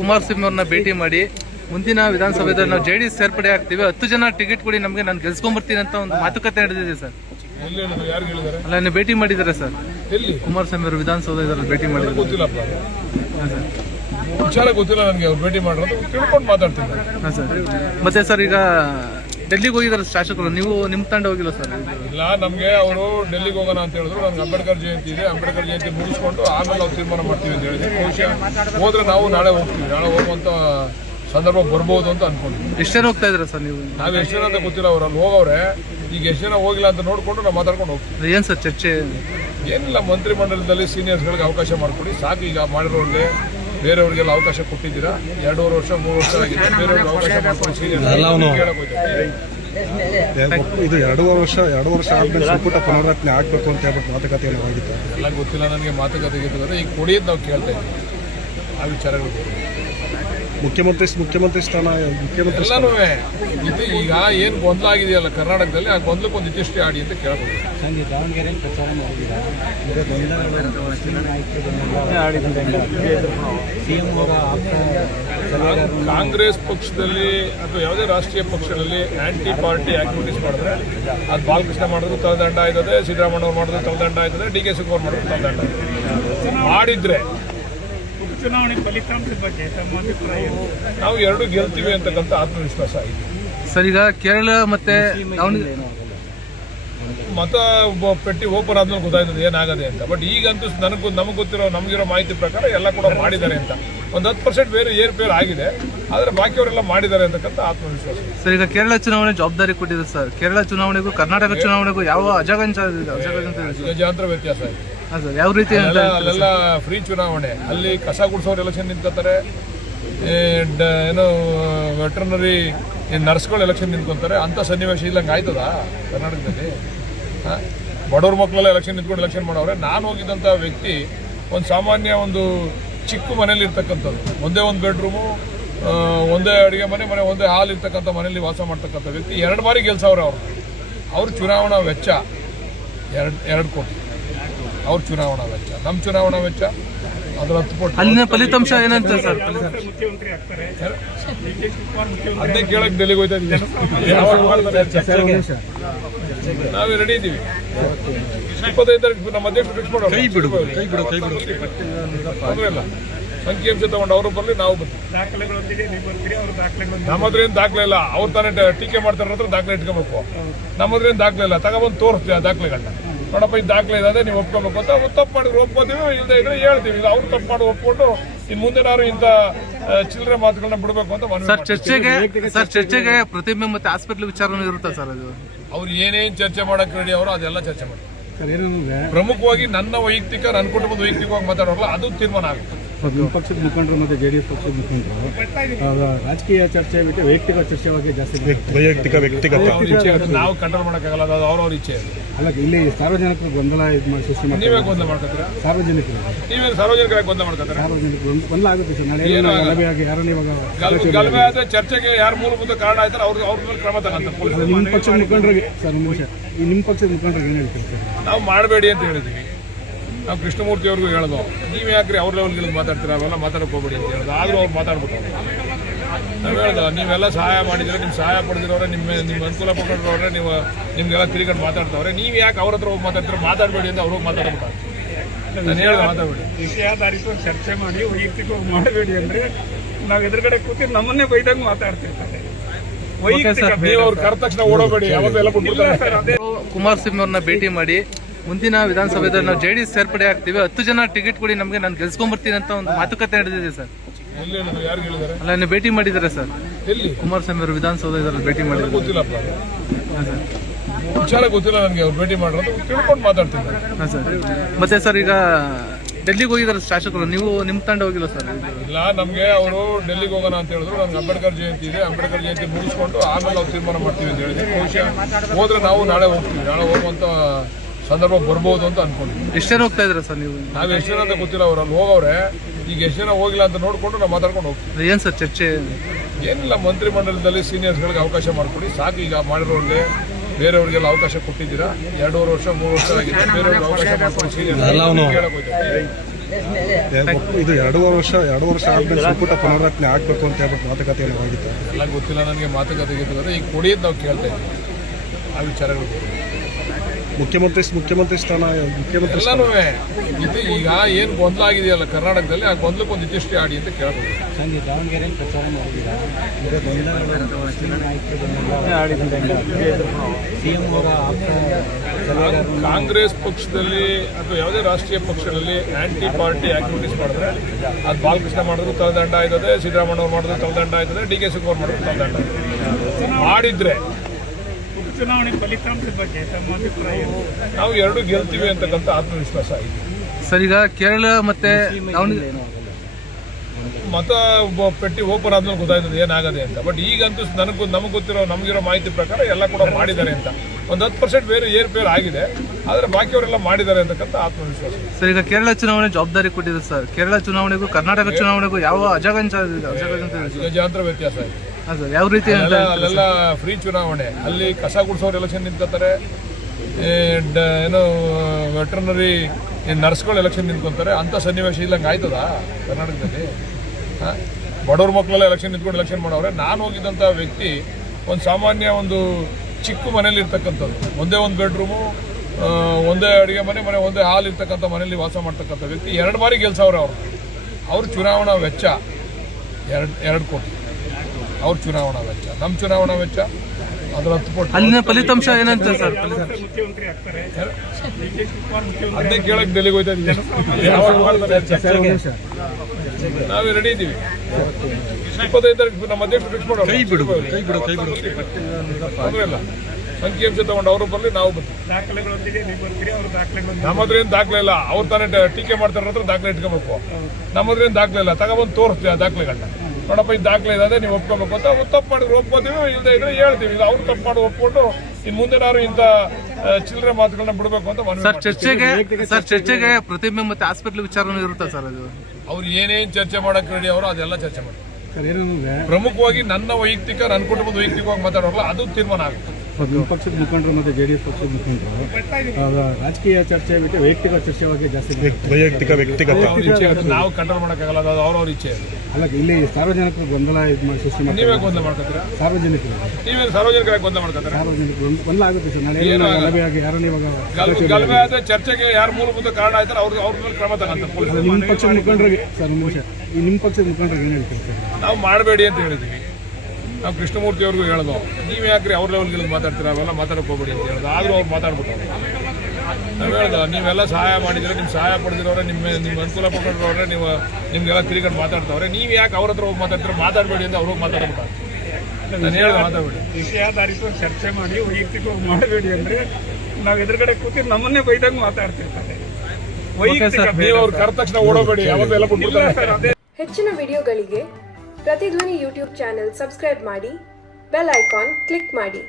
ಕುಮಾರಸ್ವಾಮಿ ಅವ್ರನ್ನ ಭೇಟಿ ಮಾಡಿ ಮುಂದಿನ ವಿಧಾನಸಭೆಯಲ್ಲಿ ನಾವು JDS ಸೇರ್ಪಡೆ ಆಗ್ತೀವಿ, 10 ಜನ ಟಿಕೆಟ್ ಕೊಡಿ ನಮಗೆ, ನಾನು ಗೆಲ್ಸ್ಕೊಂಡ್ಬರ್ತೀನಿ ಅಂತ ಒಂದು ಮಾತುಕತೆ ನಡೆದಿದೆ ಸರ್. ಅಲ್ಲ, ನೀವು ಭೇಟಿ ಮಾಡಿದ್ದಾರೆ ಸರ್ ಕುಮಾರಸ್ವಾಮಿ ಅವರು ವಿಧಾನಸೌಧದಲ್ಲಿ ಭೇಟಿ ಮಾಡಿದ್ದಾರೆ. ಗೊತ್ತಿಲ್ಲಪ್ಪ, ವಿಚಾರ ಗೊತ್ತಿಲ್ಲ ನನಗೆ. ಅವ್ರು ಭೇಟಿ ಮಾಡೋದು ತಿಳ್ಕೊಂಡು ಮಾತಾಡ್ತೀನಿ. ಹಾಂ ಸರ್. ಮತ್ತೆ ಸರ್ ಈಗ ಡೆಲ್ಲಿಗೆ ಹೋಗಿದ್ದಾರೆ ಶಾಸಕರು, ನೀವು ನಿಮ್ಮ ತಂಡ ಹೋಗಿಲ್ಲ ಸರ್? ಇಲ್ಲ, ನಮಗೆ ಅವರು ಡೆಲ್ಲಿಗೆ ಹೋಗೋಣ ಅಂತ ಹೇಳಿದ್ರು. ನಮ್ಗೆ ಅಂಬೇಡ್ಕರ್ ಜಯಂತಿ ಇದೆ, ಅಂಬೇಡ್ಕರ್ ಜಯಂತಿ ಮುಗಿಸ್ಕೊಂಡು ಆಮೇಲೆ ನಾವು ತೀರ್ಮಾನ ಮಾಡ್ತೀವಿ ಅಂತ ಹೇಳಿದ್ವಿ. ಬಹುಶಃ ಹೋದ್ರೆ ನಾವು ನಾಳೆ ಹೋಗ್ತೀವಿ, ನಾಳೆ ಹೋಗುವಂತ ಸಂದರ್ಭ ಬರ್ಬೋದು ಅಂತ ಅನ್ಕೊಂಡಿದ್ವಿ. ಎಷ್ಟು ಜನ ಹೋಗ್ತಾ ಇದ್ದೀರಾ ಸರ್ ನೀವು? ನಾವು ಎಷ್ಟು ಜನ ಅಂತ ಗೊತ್ತಿಲ್ಲ, ಅವ್ರು ಅಲ್ಲಿ ಹೋಗವ್ರೆ. ಈಗ ಎಷ್ಟು ಜನ ಹೋಗಿಲ್ಲ ಅಂತ ನೋಡ್ಕೊಂಡು ನಾವು ಮಾತಾಡ್ಕೊಂಡು ಹೋಗ್ತೀವಿ. ಏನು ಸರ್ ಚರ್ಚೆ? ಏನಿಲ್ಲ, ಮಂತ್ರಿಮಂಡಲದಲ್ಲಿ ಸೀನಿಯರ್ಸ್ಗಳಿಗೆ ಅವಕಾಶ ಮಾಡಿಕೊಡಿ ಸಾಕು. ಈಗ ಮಾಡಿರೋರಿಗೆ ಬೇರೆಯವ್ರಿಗೆಲ್ಲ ಅವಕಾಶ ಕೊಟ್ಟಿದ್ದೀರಾ. 2.5 ವರ್ಷ 3 ವರ್ಷ ಆಗಿದೆ, ಬೇರೆಯವ್ರಿಗೆ ಅವಕಾಶ ಮಾಡ್ಕೊಂಡು ಸೀನಿಯರ್ಸ್ ಇದು 2 ವರ್ಷ ಆದ್ಮೇಲೆ ಸಂಪುಟ ಪುನರ್ರಚನೆ ಆಗ್ಬೇಕು ಅಂತ ಹೇಳ್ಬಿಟ್ಟು ಮಾತುಕತೆ ಆಗಿತ್ತು. ಎಲ್ಲ ಗೊತ್ತಿಲ್ಲ ನನಗೆ, ಮಾತುಕತೆ ಈಗ ಕೊಡಿಯೋದು ನಾವು ಕೇಳ್ತಾ ಇದ್ದೀವಿ. ಆ ವಿಚಾರಗಳು ಮುಖ್ಯಮಂತ್ರಿ ಸ್ಥಾನ ಎಲ್ಲನೂ ಇದು ಈಗ ಏನು ಗೊಂದಲ ಆಗಿದೆಯಲ್ಲ ಕರ್ನಾಟಕದಲ್ಲಿ, ಆ ಗೊಂದಲಕ್ಕೊಂದು ಇತಿಷ್ಠೆ ಆಡಿ ಅಂತ ಕೇಳ್ಬೋದು. ಕಾಂಗ್ರೆಸ್ ಪಕ್ಷದಲ್ಲಿ ಅಥವಾ ಯಾವುದೇ ರಾಷ್ಟ್ರೀಯ ಪಕ್ಷದಲ್ಲಿ ಆಂಟಿ ಪಾರ್ಟಿ ಆಕ್ಟಿವಿಟೀಸ್ ಮಾಡಿದ್ರೆ ಅದು ಬಾಲಕೃಷ್ಣ ಮಾಡಿದ್ರು ತಲೆದಂಡ ಆಯ್ತದೆ, ಸಿದ್ದರಾಮಯ್ಯ ಅವ್ರು ಮಾಡಿದ್ರು ತಲೆದಂಡ ಆಯ್ತದೆ, DK ಶಿವಕುಮಾರ್ ಮಾಡಿದ್ರು ತಲೆದಂಡ ಆಯ್ತದೆ. ಮಾಡಿದ್ರೆ ಚುನಾವಣೆ ಫಲಿತಾಂಶದ ಬಗ್ಗೆ ತಮ್ಮ ಅಭಿಪ್ರಾಯ? ನಾವು 2 ಗೆಲ್ತೀವಿ ಅಂತಕ್ಕಂಥ ಆತ್ಮವಿಶ್ವಾಸ ಆಗಿದೆ ಸರ್. ಈಗ ಕೇರಳ ಮತ್ತೆ ಮತ ಪೆಟ್ಟಿ ಓಪನ್ ಆದ್ಮೇಲೆ ಗೊತ್ತಾಯ್ತದೆ ಏನಾಗದೆ ಅಂತ. ಬಟ್ ಈಗಂತೂ ನಮಗೆ ಗೊತ್ತಿರೋ ನಮಗಿರೋ ಮಾಹಿತಿ ಪ್ರಕಾರ ಎಲ್ಲ ಕೂಡ ಮಾಡಿದ್ದಾರೆ ಅಂತ. ಒಂದು 10% ಬೇರೆ ಏರ್ಪೇರ್ ಆಗಿದೆ, ಆದರೆ ಬಾಕಿಯವರೆಲ್ಲ ಮಾಡಿದ್ದಾರೆ ಅಂತಕ್ಕಂಥ ಆತ್ಮವಿಶ್ವಾಸ. ಸರ್, ಈಗ ಕೇರಳ ಚುನಾವಣೆ ಜವಾಬ್ದಾರಿ ಕೊಟ್ಟಿದೆ ಸರ್. ಕೇರಳ ಚುನಾವಣೆಗೂ ಕರ್ನಾಟಕ ಚುನಾವಣೆಗೂ ಯಾವ ಅಜಗಜಾಂತರ ವ್ಯತ್ಯಾಸ ಇದೆ. ಸರ್, ಯಾವ ರೀತಿ? ಅಲ್ಲೆಲ್ಲ ಫ್ರೀ ಚುನಾವಣೆ, ಅಲ್ಲಿ ಕಸ ಗುಡಿಸೋರು ಎಲೆಕ್ಷನ್ ನಿಂತ್ಕೊತಾರೆ, ಏನೋ ವೆಟರ್ನರಿ ನರ್ಸ್ಗಳು ಎಲೆಕ್ಷನ್ ನಿಂತ್ಕೊತಾರೆ. ಅಂಥ ಸನ್ನಿವೇಶ ಇಲ್ಲಂಗೆ ಆಯ್ತದ ಕರ್ನಾಟಕದಲ್ಲಿ? ಬಡವ್ರ ಮಕ್ಕಳೆಲ್ಲ ಎಲೆಕ್ಷನ್ ನಿಂತ್ಕೊಂಡು ಎಲೆಕ್ಷನ್ ಮಾಡವ್ರೆ. ನಾನು ಹೋಗಿದ್ದಂಥ ವ್ಯಕ್ತಿ ಒಂದು ಸಾಮಾನ್ಯ ಒಂದು ಚಿಕ್ಕ ಮನೇಲಿ ಇರ್ತಕ್ಕಂಥದ್ದು, ಒಂದೇ ಒಂದು ಬೆಡ್ರೂಮು, ಒಂದೇ ಅಡುಗೆ ಮನೆ, ಒಂದೇ ಹಾಲ್ ಇರ್ತಕ್ಕಂಥ ಮನೇಲಿ ವಾಸ ಮಾಡ್ತಕ್ಕಂಥ ವ್ಯಕ್ತಿ 2 ಬಾರಿ ಗೆಲ್ಸವ್ರೆ. ಅವ್ರ ಚುನಾವಣಾ ವೆಚ್ಚ 2 ಕೋಟಿ. ಅವ್ರ ಚುನಾವಣಾ ವೆಚ್ಚ, ನಮ್ಮ ಚುನಾವಣಾ ವೆಚ್ಚ ಅದರ 10 ಕೋಟಿ. ಅಲ್ಲಿನ ಫಲಿತಾಂಶ ಏನಂತ ಸರ್? ಮುಖ್ಯಮಂತ್ರಿ ಆಗ್ತಾರೆ, ಅದನ್ನೇ ಕೇಳಕ್ಕೆ ಡೆಲ್ಲಿಗೆ ಹೋಯ್ತಾ ಇದ್ದೀವಿ. ನಾವೇ ರೆಡಿ ಇದ್ದೀವಿ. 25 ತಾರೀಕು ನಮ್ಮ ಅಧ್ಯಕ್ಷರು ಫಿಕ್ಸ್ ಮಾಡೋಣ. ತೊಂದರೆ ಇಲ್ಲ, ಅಂಕಿಅಂಶ ತಗೊಂಡು ಅವರು ಬರಲಿ, ನಾವು ಬರ್ತೀವಿ. ದಾಖಲೆಗಳೊಂದಿಗೆ ನೀವು ಬರ್ತೀರಿ, ಅವ್ರ ದಾಖಲೆಗಳೊಂದಿಗೆ. ನಮ್ಮ ಹತ್ರ ಏನು ದಾಖಲೆ ಇಲ್ಲ. ಅವ್ರು ತಾನೇ ಟೀಕೆ ಮಾಡ್ತಾರ ಹತ್ರ ದಾಖಲೆ ಇಟ್ಕೋಬೇಕು. ನಮ್ಮ ಹತ್ರ ಏನು ದಾಖಲೆ ಇಲ್ಲ. ತಗೊಬಂದು ತೋರಿಸ್ತೀವಿ ಆ ದಾಖಲೆಗಳನ್ನ. ನೋಡಪ್ಪ, ಈ ದಾಖಲೆ ಇದೆ, ನೀವು ಒಪ್ಕೋಬೇಕು ಅಂತ. ತಪ್ಪು ಮಾಡಿದ್ರೆ ಒಪ್ಕೋತೀವಿ, ಇಲ್ಲದೆ ಇದ್ರೆ ಹೇಳ್ತೀವಿ. ಈಗ ಅವ್ರು ತಪ್ಪು ಮಾಡಿ ಒಪ್ಕೊಂಡು ಇನ್ನು ಮುಂದೆ ನಾವು ಇಂಥ ಚಿಲ್ಲರೆ ಮಾತುಗಳನ್ನ ಬಿಡಬೇಕು ಅಂತ ಮನವಿ. ಚರ್ಚೆಗೆ ಪ್ರತಿಮೆ ಮತ್ತೆ ಹಾಸ್ಪಿಟಲ್ ವಿಚಾರ ಇರುತ್ತೆ ಸರ್. ಅದು ಅವ್ರು ಏನೇನು ಚರ್ಚೆ ಮಾಡಕ್ಕೆ ರೆಡಿ ಅವರು ಅದೆಲ್ಲ ಚರ್ಚೆ ಮಾಡಿ. ಪ್ರಮುಖವಾಗಿ ನನ್ನ ಕುಟುಂಬದ ವೈಯಕ್ತಿಕವಾಗಿ ಮಾತಾಡೋಲ್ಲ, ಅದು ತೀರ್ಮಾನ ಆಗುತ್ತೆ. ನಿಮ್ಮ ಪಕ್ಷದ ಮುಖಂಡರು ಮತ್ತು JDS ಪಕ್ಷದ ಮುಖಂಡರು ರಾಜಕೀಯ ಚರ್ಚೆ ಬಿಟ್ಟು ವೈಯಕ್ತಿಕ ಚರ್ಚೆವಾಗಿ ಜಾಸ್ತಿ ವ್ಯಕ್ತಿಗತ ನಾವು ಕಂಟ್ರೋಲ್ ಮಾಡೋಕ್ಕಾಗಲ್ಲ, ಅದು ಅವ್ರವ್ರ ಇಚ್ಛೆ. ಅಲ್ಲ, ಇಲ್ಲಿ ಸಾರ್ವಜನಿಕರು ಗೊಂದಲ ಸೃಷ್ಟಿ ಮಾಡಿ. ನೀವೇ ಗೊಂದಲ ಮಾಡ್ಕೊತೀರಾ? ಸಾರ್ವಜನಿಕರು ಸಾರ್ವಜನಿಕರಾಗಿ ಗೊಂದಲ ಮಾಡ್ಕೊತಾರೆ. ಸಾರ್ವಜನಿಕರು ಗೊಂದಲ ಆಗುತ್ತೆ ಸರ್. ನಾಳೆ ಯಾರನ್ನ ಇವಾಗ ಗಲಭೆ ಆದ್ರೆ ಚರ್ಚೆಗೆ ಯಾರು ಮೂಲಭೂತ ಕಾರಣ ಆಯ್ತಾರೆ ಅವ್ರ ಮೇಲೆ ಕ್ರಮ ತಗೊಂತಾರೆ. ನಿಮ್ಮ ಪಕ್ಷದ ಮುಖಂಡರಿಗೆ ಸರ್, ನಿಮ್ಮ ಪಕ್ಷದ ಮುಖಂಡರಿಗೆ ಏನು ಹೇಳ್ತೀವಿ ಸರ್? ನಾವು ಮಾಡಬೇಡಿ ಅಂತ ಹೇಳಿದ್ವಿ. ನಾವು ಕೃಷ್ಣಮೂರ್ತಿ ಅವ್ರಿಗೂ ಹೇಳ್ದೋ, ನೀವು ಯಾಕ್ರಿ ಅವ್ರ ಲೆವೆಲ್ಗೆ ಮಾತಾಡ್ತೀರಾ, ಅವೆಲ್ಲ ಮಾತಾಡಕ್ಕೆ ಹೋಗ್ಬೇಡಿ ಅಂತ ಹೇಳ್ದು. ಆದರೂ ಅವ್ರು ಮಾತಾಡ್ಬಿಟ್ಟು ನಾವು ಹೇಳ್ದ, ನೀವೆಲ್ಲ ಸಹಾಯ ಮಾಡಿದ್ರೆ, ನಿಮ್ಮ ಸಹಾಯ ಪಡೆದಿರೋರೆ, ನಿಮ್ಮ ಅನುಕೂಲ ಪಡ್ಕೊಂಡ್ರವ್ರೆ, ನೀವು ನಿಮ್ಗೆಲ್ಲ ತಿರುಗಂಡು ಮಾತಾಡ್ತಾವ್ರೆ, ನೀವು ಯಾಕೆ ಅವ್ರ ಹತ್ರ ಹೋಗಿ ಮಾತಾಡ್ತೀರ? ಮಾತಾಡಬೇಡಿ ಅಂತ ಅವ್ರಿಗೆ ಮಾತಾಡ್ಬಿಟ್ಟಾರೆ. ನಾನು ಹೇಳ್ದೆ, ಮಾತಾಡಬೇಡಿ, ವಿಷಯಾಧಾರಿತ ಚರ್ಚೆ ಮಾಡಿ ವೈಯಕ್ತಿಕವಾಗಿ ಮಾಡಬೇಡಿ ಅಂದರೆ ನಾವು ಎದುರುಗಡೆ ಕೂತಿ ನಮ್ಮನ್ನೇ ಬೈದಂಗೆ ಮಾತಾಡ್ತಿರ್ತಾರೆ. ನೀವು ಅವ್ರು ಕರೆದ ತಕ್ಷಣ ಓಡೋಬೇಡಿ, ಯಾವತ್ತೆಲ್ಲ ಬಿಟ್ಬಿಡ್ತಾರೆ. ಕುಮಾರಸ್ವಾಮಿ ಅವ್ರನ್ನ ಭೇಟಿ ಮಾಡಿ ಮುಂದಿನ ವಿಧಾನಸಭೆಯಲ್ಲಿ ನಾವು JDS ಸೇರ್ಪಡೆ ಆಗ್ತೀವಿ, 10 ಜನ ಟಿಕೆಟ್ ಕೊಡಿ ನಮಗೆ, ನಾನು ಗೆಲ್ಸ್ಕೊಂಡ್ಬರ್ತೀನಿ ಅಂತ ಒಂದು ಮಾತುಕತೆ ನಡೆದಿದೆ ಸರ್. ಯಾರು ಹೇಳಿದ್ದಾರೆ? ಅಲ್ಲ, ನೀವು ಭೇಟಿ ಮಾಡಿದ್ದಾರೆ ಸರ್ ಎಲ್ಲಿ? ಕುಮಾರಸ್ವಾಮಿ ಅವರು ವಿಧಾನಸೌಧದಲ್ಲಿ ಭೇಟಿ ಮಾಡಿದ್ದಾರೆ. ಗೊತ್ತಿಲ್ಲಪ್ಪ, ವಿಚಾರ ಗೊತ್ತಿಲ್ಲ ನನಗೆ. ಅವ್ರು ಭೇಟಿ ಮಾಡೋದು ತಿಳ್ಕೊಂಡು ಮಾತಾಡ್ತೀನಿ. ಹಾಂ ಸರ್. ಮತ್ತೆ ಸರ್, ಈಗ ಡೆಲ್ಲಿಗೆ ಹೋಗಿದ್ದಾರೆ ಶಾಸಕರು, ನೀವು ನಿಮ್ಮ ತಂಡ ಹೋಗಿಲ್ಲ ಸರ್? ಇಲ್ಲ, ನಮಗೆ ಅವರು ಡೆಲ್ಲಿಗೆ ಹೋಗೋಣ ಅಂತ ಹೇಳಿದ್ರು. ನಮ್ಗೆ ಅಂಬೇಡ್ಕರ್ ಜಯಂತಿ ಇದೆ, ಅಂಬೇಡ್ಕರ್ ಜಯಂತಿ ಮುಗಿಸ್ಕೊಂಡು ಆಮೇಲೆ ನಾವು ತೀರ್ಮಾನ ಮಾಡ್ತೀವಿ ಅಂತ ಹೇಳಿದ್ವಿ. ಬಹುಶಃ ಹೋದ್ರೆ ನಾವು ನಾಳೆ ಹೋಗ್ತೀವಿ, ನಾಳೆ ಹೋಗುವಂತ ಸಂದರ್ಭ ಬರ್ಬೋದು ಅಂತ ಅನ್ಕೊಂಡಿದ್ವಿ. ಎಷ್ಟು ಜನ ಹೋಗ್ತಾ ಇದ್ದೀರಾ ಸರ್ ನೀವು? ನಾವು ಎಷ್ಟು ಜನ ಅಂತ ಗೊತ್ತಿಲ್ಲ, ಅವ್ರು ಅಲ್ಲಿ ಹೋಗವ್ರೆ. ಈಗ ಎಷ್ಟು ಜನ ಹೋಗಿಲ್ಲ ಅಂತ ನೋಡ್ಕೊಂಡು ನಾವು ಮಾತಾಡ್ಕೊಂಡು ಹೋಗ್ತೀವಿ. ಏನು ಸರ್ ಚರ್ಚೆ? ಏನಿಲ್ಲ, ಮಂತ್ರಿಮಂಡಲದಲ್ಲಿ ಸೀನಿಯರ್ಸ್ಗಳಿಗೆ ಅವಕಾಶ ಮಾಡಿಕೊಡಿ ಸಾಕು. ಈಗ ಮಾಡಿರೋರಿಗೆ ಬೇರೆಯವ್ರಿಗೆಲ್ಲ ಅವಕಾಶ ಕೊಟ್ಟಿದ್ದೀರಾ. 2.5 ವರ್ಷ 3 ವರ್ಷ ಆಗಿದೆ, ಬೇರೆಯವ್ರಿಗೆ ಅವಕಾಶ ಮಾಡ್ಕೊಂಡು ಸೀನಿಯರ್ಸ್ ಕೇಳಕ್ ಹೋಗ್ತೀವಿ. ಇದು ಎರಡು ವರ್ಷ ಆದ್ಮೇಲೆ ಸಂಪುಟ ಪುನರ್ರಚನೆ ಆಗಬೇಕು ಅಂತ ಹೇಳ್ಬಿಟ್ಟು ಮಾತುಕತೆ ಏನೋ ಆಗಿತ್ತು. ಎಲ್ಲ ಗೊತ್ತಿಲ್ಲ ನನಗೆ ಮಾತುಕತೆ ಗಿತ್ತುಕತೆ. ಈಗ ಕೊಡಿಯದು ನಾವು ಕೇಳ್ತಾ ಇದ್ದೀವಿ ಆ ವಿಚಾರಗಳು. ಮುಖ್ಯಮಂತ್ರಿ ಸ್ಥಾನ ಎಲ್ಲನೂ ಇದು ಈಗ ಏನು ಗೊಂದಲ ಆಗಿದೆಯಲ್ಲ ಕರ್ನಾಟಕದಲ್ಲಿ, ಆ ಗೊಂದಲಕ್ಕೆ ಒಂದು ಇತಿಷ್ಠೆ ಆಡಿ ಅಂತ ಕೇಳ್ಬೋದು. ದಾವಣಗೆರೆಯಲ್ಲಿ ಪ್ರಚಾರ ಕಾಂಗ್ರೆಸ್ ಪಕ್ಷದಲ್ಲಿ ಅಥವಾ ಯಾವುದೇ ರಾಷ್ಟ್ರೀಯ ಪಕ್ಷದಲ್ಲಿ ಆಂಟಿ ಪಾರ್ಟಿ ಆಕ್ಟಿವಿಟೀಸ್ ಮಾಡಿದ್ರೆ ಅದು ಬಾಲಕೃಷ್ಣ ಮಾಡಿದ್ರು ತಲೆದಂಡ ಆಯ್ತದೆ, ಸಿದ್ದರಾಮಯ್ಯ ಅವ್ರು ಮಾಡಿದ್ರು ತಲೆದಂಡ ಆಯ್ತದೆ, ಡಿ ಕೆ ಶಿವಕುಮಾರ್ ಮಾಡಿದ್ರು ತಲೆದಂಡ ಆಯ್ತದೆ. ಮಾಡಿದ್ರೆ ಚುನಾವಣೆ ಫಲಿತಾಂಶದ ಬಗ್ಗೆ ತಮ್ಮ ಅಭಿಪ್ರಾಯ ಏನು? ನಾವು ಎರಡು ಗೆಲ್ತೀವಿ ಅಂತಕ್ಕಂಥ ಆತ್ಮವಿಶ್ವಾಸ ಆಗಿದೆ. ಸರ್ ಈಗ ಕೇರಳ ಮತ್ತೆ ದಾವಣಗೆರೆ ಮತ ಪೆಟ್ಟಿ ಓಪನ್ ಆದ್ಮೇಲೆ ಗೊತ್ತಾಯ್ತದೆ ಏನಾಗದೆ ಅಂತ. ಬಟ್ ಈಗಂತೂ ನಮಗೆ ಗೊತ್ತಿರೋ ನಮಗಿರೋ ಮಾಹಿತಿ ಪ್ರಕಾರ ಎಲ್ಲ ಕೂಡ ಮಾಡಿದ್ದಾರೆ ಅಂತ. ಒಂದು 10% ಬೇರೆ ಏರ್ಪೇರ್ ಆಗಿದೆ, ಆದರೆ ಬಾಕಿಯವರೆಲ್ಲ ಮಾಡಿದ್ದಾರೆ ಅಂತಕ್ಕಂಥ ಆತ್ಮವಿಶ್ವಾಸ. ಸರ್ ಈಗ ಕೇರಳ ಚುನಾವಣೆ ಜವಾಬ್ದಾರಿ ಕೊಟ್ಟಿದೆ ಸರ್. ಕೇರಳ ಚುನಾವಣೆಗೂ ಕರ್ನಾಟಕ ಚುನಾವಣೆಗೂ ಯಾವ ಗಜಾಂತರ ವ್ಯತ್ಯಾಸ ಇದೆ. ಸರ್ ಯಾವ ರೀತಿ ಅಲ್ಲೆಲ್ಲ ಫ್ರೀ ಚುನಾವಣೆ, ಅಲ್ಲಿ ಕಸ ಗುಡಿಸೋರು ಎಲೆಕ್ಷನ್ ನಿಂತ್ಕೊತಾರೆ, ಏನೋ ವೆಟರ್ನರಿ ನರ್ಸ್ಗಳು ಎಲೆಕ್ಷನ್ ನಿಂತ್ಕೊಂತಾರೆ. ಅಂಥ ಸನ್ನಿವೇಶ ಇಲ್ಲಂಗೆ ಆಯ್ತದ ಕರ್ನಾಟಕದಲ್ಲಿ? ಬಡವ್ರ ಮಕ್ಕಳೆಲ್ಲ ಎಲೆಕ್ಷನ್ ನಿಂತ್ಕೊಂಡು ಎಲೆಕ್ಷನ್ ಮಾಡವ್ರೆ. ನಾನು ಹೋಗಿದ್ದಂಥ ವ್ಯಕ್ತಿ ಒಂದು ಸಾಮಾನ್ಯ ಒಂದು ಚಿಕ್ಕ ಮನೇಲಿ ಇರ್ತಕ್ಕಂಥದ್ದು, ಒಂದೇ ಒಂದು ಬೆಡ್ರೂಮು, ಒಂದೇ ಅಡುಗೆ ಮನೆ, ಒಂದೇ ಹಾಲ್ ಇರ್ತಕ್ಕಂಥ ಮನೇಲಿ ವಾಸ ಮಾಡ್ತಕ್ಕಂಥ ವ್ಯಕ್ತಿ 2 ಬಾರಿ ಗೆಲ್ಸವ್ರೆ ಅವರು. ಅವ್ರ ಚುನಾವಣಾ ವೆಚ್ಚ 2 ಕೋಟಿ. ಅವ್ರ ಚುನಾವಣಾ ವೆಚ್ಚ, ನಮ್ಮ ಚುನಾವಣಾ ವೆಚ್ಚ ಅದ್ರ 10 ಕೋಟಿ. ಅಲ್ಲಿನ ಫಲಿತಾಂಶ ಏನಂತ ಸರ್? ಮುಖ್ಯಮಂತ್ರಿ ಆಗ್ತಾರೆ, ಡಿ ಕೆ ಶಿವಕುಮಾರ್ ಮುಖ್ಯಮಂತ್ರಿ. ಅದನ್ನೇ ಕೇಳಕ್ ಡೆಲ್ಲಿಗೆ ಹೋಯ್ತಾ ಇದ್ದೀವಿ. ಯಾವಾಗ ಮಾಡ್ತಾರೆ? ನಾವೇ ರೆಡಿ ಇದ್ದೀವಿ. 25 ತಾರೀಕು ನಮ್ಮ ಅಧ್ಯಕ್ಷರು ಫಿಕ್ಸ್ ಮಾಡೋರು. ತೊಂದರೆ ಇಲ್ಲ. ಅಂಕಿಅಂಶ ತಗೊಂಡು ಅವರು ಬರಲಿ, ನಾವು ಬರ್ತೀವಿ. ದಾಖಲೆಗಳೊಂದಿಗೆ ನೀವು ಬರ್ತೀರಿ, ಅವ್ರ ದಾಖಲೆಗಳೊಂದಿಗೆ. ನಮ್ಮ ಹತ್ರ ಏನು ದಾಖಲೆ ಇಲ್ಲ. ಅವ್ರು ತಾನೇ ಟೀಕೆ ಮಾಡ್ತಾರ ಹತ್ರ ದಾಖಲೆ ಇಟ್ಕೋಬೇಕು. ನಮ್ಮ ಹತ್ರ ಏನು ದಾಖಲೆ ಇಲ್ಲ. ತಗೊಬಂದು ತೋರಿಸ್ತೀವಿ ಆ ದಾಖಲೆಗಳನ್ನ. ನೋಡಪ್ಪ ಈ ದಾಖಲೆ ಇದೆ, ನೀವು ಒಪ್ಕೋಬೇಕು ಅಂತ. ತಪ್ಪು ಮಾಡಿದ್ರೆ ಒಪ್ಕೋತೀವಿ, ಇಲ್ಲದೆ ಇದ್ರೆ ಹೇಳ್ತೀವಿ. ಈಗ ಅವ್ರು ತಪ್ಪು ಮಾಡಿ ಒಪ್ಕೊಂಡು ಇನ್ನು ಮುಂದೆ ನಾವು ಇಂಥ ಚಿಲ್ಲರೆ ಮಾತುಗಳನ್ನ ಬಿಡಬೇಕು ಅಂತ ಮನವಿ ಮಾಡ್ತೀವಿ. ಚರ್ಚೆಗೆ ಪ್ರತಿಮೆ ಮತ್ತೆ ಹಾಸ್ಪಿಟಲ್ ವಿಚಾರನೂ ಇರುತ್ತೆ ಸರ್. ಅದು ಅವ್ರು ಏನೇನು ಚರ್ಚೆ ಮಾಡಕ್ಕೆ ರೆಡಿ ಅವರು ಅದೆಲ್ಲ ಚರ್ಚೆ ಮಾಡ್ತಾರೆ. ಏನಂದ್ರೆ ಪ್ರಮುಖವಾಗಿ ನನ್ನ ವೈಯಕ್ತಿಕ, ನನ್ನ ಕುಟುಂಬದ ವೈಯಕ್ತಿಕವಾಗಿ ಮಾತಾಡೋಲ್ಲ, ಅದು ತೀರ್ಮಾನ ಆಗುತ್ತೆ. ನಿಮ್ಮ ಪಕ್ಷದ ಮುಖಂಡರು ಮತ್ತು JDS ಪಕ್ಷದ ಮುಖಂಡರು ರಾಜಕೀಯ ಚರ್ಚೆ ಬಿಟ್ಟು ವೈಯಕ್ತಿಕ ಚರ್ಚೆ ಬಗ್ಗೆ ಜಾಸ್ತಿ ಅವ್ರ ಇಚ್ಛೆ ಅದು ನಾವು ಕಂಟ್ರೋಲ್ ಮಾಡೋಕ್ಕಾಗಲ್ಲ. ಅದು ಅವ್ರವ್ರ ಇಚ್ಛೆ. ಅಲ್ಲ, ಇಲ್ಲಿ ಸಾರ್ವಜನಿಕರು ಗೊಂದಲ ಸೃಷ್ಟಿ ಮಾಡಿ ನೀವೇ ಗೊಂದಲ ಮಾಡ್ಕೊತೀರಾ? ಸಾರ್ವಜನಿಕರು ಸಾರ್ವಜನಿಕರಾಗಿ ಗೊಂದಲ ಮಾಡ್ಕೊತಾರೆ. ಗೊಂದಲ ಆಗುತ್ತೆ ಸರ್. ನಾಳೆ ಗಲಭೆಯಾಗಿ ಯಾರನ್ನ ಇವಾಗ ಗಲಭೆ ಆದ್ರೆ ಚರ್ಚೆಗೆ ಯಾರು ಮೂಲಭೂತ ಕಾರಣ ಆಯ್ತಾರೆ ಅವ್ರ ಮೇಲೆ ಕ್ರಮ ತಗೊಂತಾರೆ. ನಿಮ್ಮ ಪಕ್ಷದ ಮುಖಂಡರಿಗೆ ಸರ್, ನಿಮಿಷ, ನಿಮ್ಮ ಪಕ್ಷದ ಮುಖಂಡರಿಗೆ ಏನು ಹೇಳ್ತೀರಿ ಸರ್? ನಾವು ಮಾಡಬೇಡಿ ಅಂತ ಹೇಳಿದ್ವಿ. ನಾವು ಕೃಷ್ಣಮೂರ್ತಿ ಅವ್ರಿಗೂ ಹೇಳೋದು, ನೀವು ಯಾಕ್ರಿ ಅವ್ರ ಲೆವೆಲ್ಗೆ ಮಾತಾಡ್ತೀರಾ, ಅವೆಲ್ಲ ಮಾತಾಡಕ್ಕೆ ಹೋಗ್ಬೇಡಿ ಅಂತ ಹೇಳೋದು. ಆದರೂ ಅವ್ರು ಮಾತಾಡ್ಬಿಟ್ಟು ನಾವು ಹೇಳ್ದು, ನೀವೆಲ್ಲ ಸಹಾಯ ಮಾಡಿದ್ರೆ, ನಿಮ್ಮ ಸಹಾಯ ಪಡೆದಿರೋರೆ, ನಿಮ್ಮ ಅನುಕೂಲ ಪಡ್ಕೊಂಡ್ರವ್ರೆ, ನಿಮ್ಗೆಲ್ಲ ತಿರುಗಂಡು ಮಾತಾಡ್ತಾವ್ರೆ, ನೀವು ಯಾಕೆ ಅವ್ರ ಹತ್ರ ಹೋಗಿ ಮಾತಾಡ್ತೀರ? ಮಾತಾಡಬೇಡಿ ಅಂತ ಅವ್ರಿಗೆ ಮಾತಾಡ್ಬಿಟ್ಟು ನಾನು ಹೇಳ್ದೆ, ಮಾತಾಡಬೇಡಿ. ವಿಷಯಾಧಾರಿತ ಚರ್ಚೆ ಮಾಡಿ ವೈಯಕ್ತಿಕವಾಗಿ ಮಾಡಬೇಡಿ ಅಂದ್ರೆ ನಾವು ಎದುರುಗಡೆ ಕೂತಿ ನಮ್ಮನ್ನೇ ಬೈದಂಗೆ ಮಾತಾಡ್ತಿರ್ತಾರೆ. ನೀವು ಅವ್ರು ಕರೆದ ತಕ್ಷಣ ಓಡೋಬೇಡಿ, ಯಾವಾಗೆಲ್ಲ ಬಿಟ್ಬಿಡ್ತಾರೆ. ಹೆಚ್ಚಿನ ವಿಡಿಯೋಗಳಿಗೆ ಪ್ರತಿಧ್ವನಿ ಯೂಟ್ಯೂಬ್ ಚಾನೆಲ್ ಸಬ್ಸ್ಕ್ರೈಬ್ ಮಾಡಿ, ಬೆಲ್ ಐಕಾನ್ ಕ್ಲಿಕ್ ಮಾಡಿ.